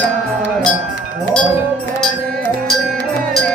ओंकारा ओम हरे हरे हरे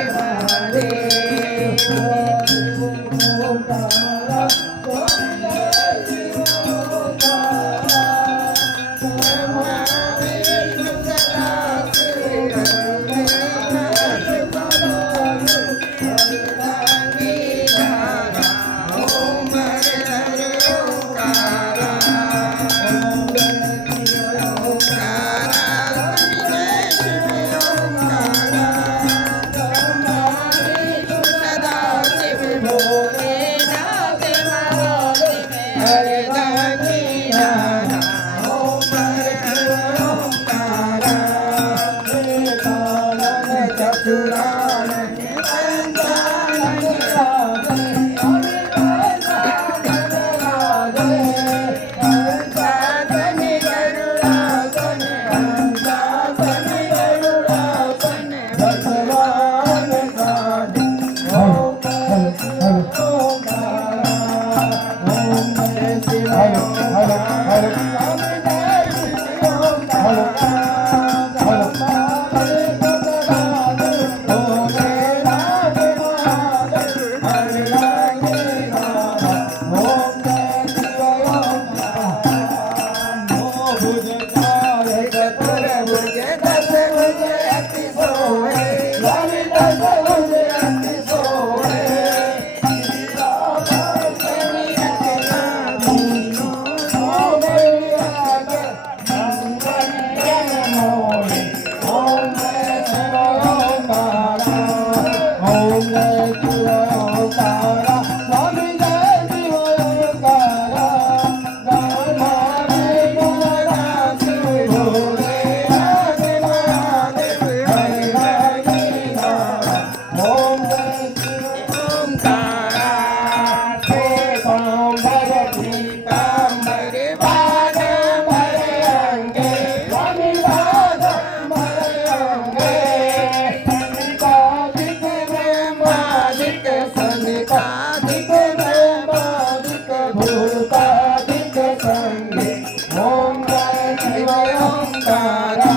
महादेव ओंकारा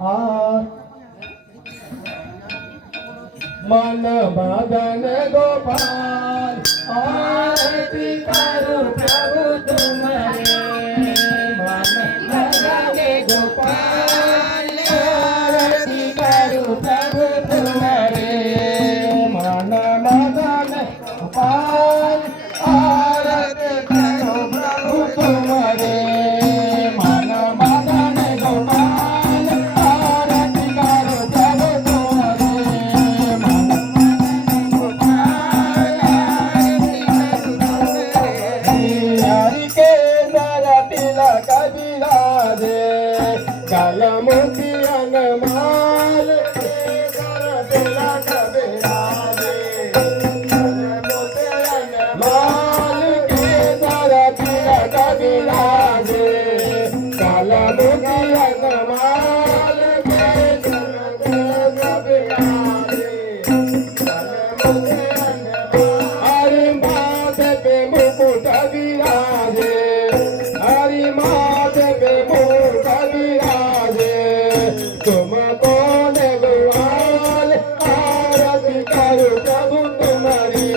आ मन मदन गोपाल आरती करो प्रभु तुम्हारे मन मदन गोपाल आरती करो प्रभु तुम्हारे मन मदन गोपाल आरती करो प्रभु तुम्हारे मन मदन गोपाल आरती करो प्रभु मोती अनमाल तेरा कबीराजे माल के दरा तेरा कबीराजे काला मोती अनमाल के दरा कबीराजे हरि माथे पे मुकुट विराजे हरि माथे पे मुकुट विराजे तुम कौन गोपाल आरती करो प्रभु तुम्हारी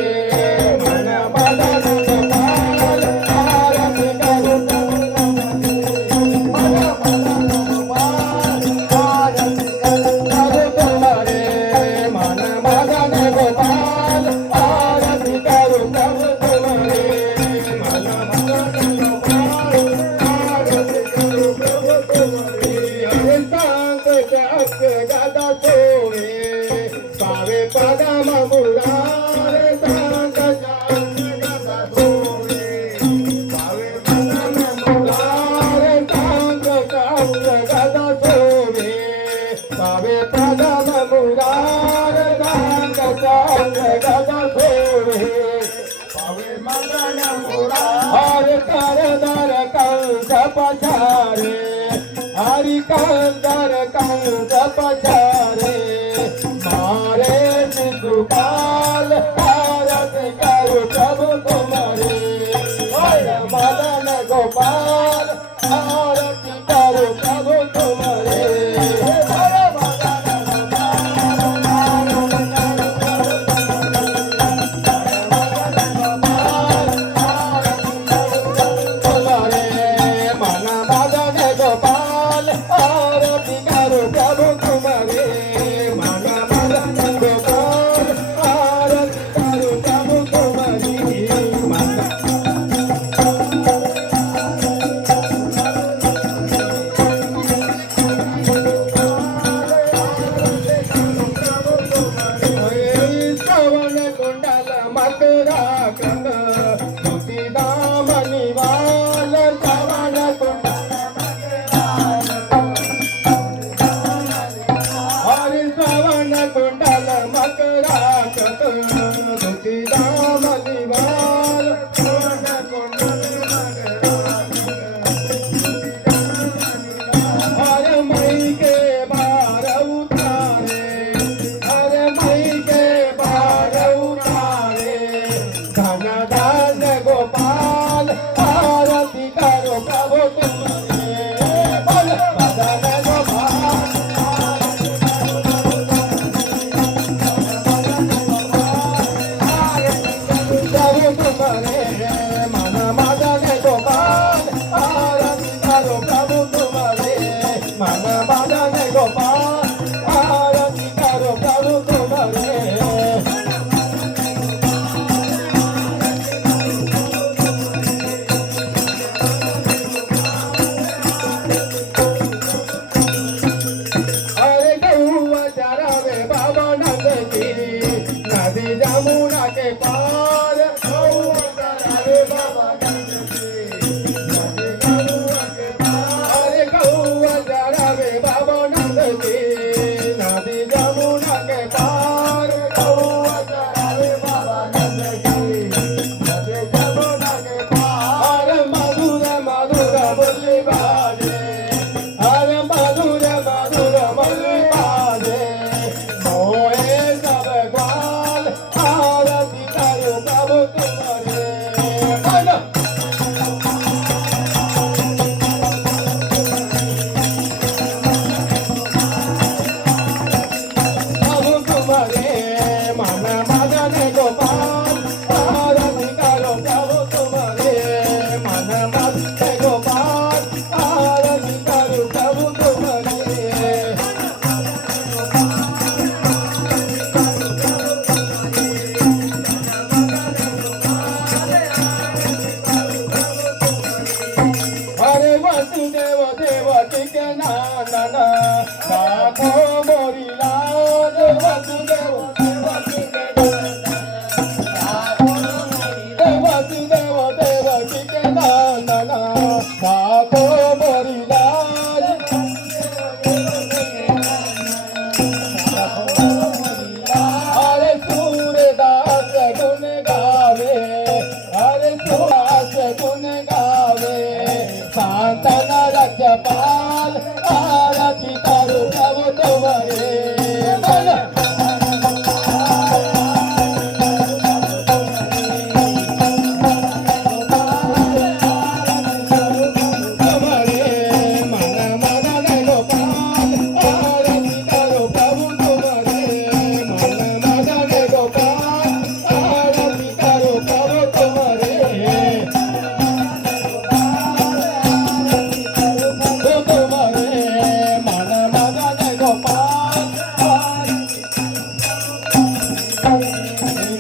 मन मदन गोपाल आरती करो प्रभु मन मदन गोपाल आरती करो प्रभु तुम्हारे मन मदन गोपाल आरती करो प्रभु तुम्हारे मन मदन गोपाल आरती करो प्रभु तुम्हारे गदा सोवे पावे पदम मुरारे सांग गदा सोवे पावे पदम मुरारे सांग गदा सोवे पावे पदम मुरारे सांग गदा सोवे पावे मदन मुरारे कर दर कंस पछारे हरि कंदर कंस पछारे मारे शिशुपाल आरती करो प्रभु तुम्हारे मदन गोपाल आरती करो प्रभु तुम्हारे आरती करो प्रभु तुम्हारे मन मदन गोपाल आरती करो प्रभु तुम्हारी मन श्रवण कुंडल मकरा कृत तुलसीदाम निवाल श्रवण कुंडल हरि श्रवण कुंडल मकरा कृत तुलसीदाम निवाल श्रवण कुंडल हर मई के बार उतारे हर मई के बार उतारे धन दान गोपाल आरती करो प्रभु तुम्हारे मदन गोपाल प्रभु तुम्हारे मन मदन गोपाल आरती करो प्रभु तुम्हारे मन मदन गोपाल आरती करो प्रभु तुम्हारे अरे गौआ चरावे बाबा नंद की नदी जमुना के पार गौआ चरावे बाबा नंद की नदी जमुना के पार अरे गौआ चरावे बाबा नंद की नदी जमुना के पार गौआ चरावे बाबा नंद की नदी जमुना के पार मधुर मधुर बोली बाजे हर मधुर मधुर बोली बाजे मोए सब ग्वाल आरती करो प्रभु तुम्हारे वसुदेव देवकी के नंदन साधो मोरी लाल वसुदेव देवकी के वसुदेव देवकी के नंदन साधो मोरी लाल अरे सूरदास गुण गावे अरे सूरदास गुण गावे शांतन रक्षपाल आरती करो प्रभु तुम्हारे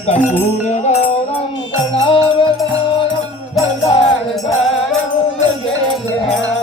Gauram Pranavaram Gandhar Bharam Jaya